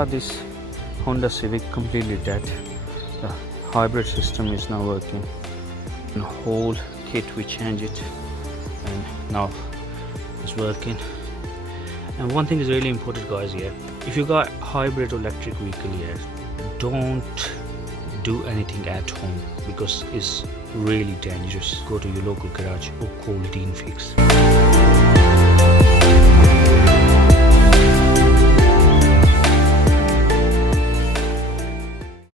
got this Honda Civic completely dead. The hybrid system is now working. The whole kit we changed it and now it's working. And one thing is really important, guys, here. If you got hybrid or electric vehicle here, don't do anything at home because it's really dangerous. Go to your local garage or call Dean Fix.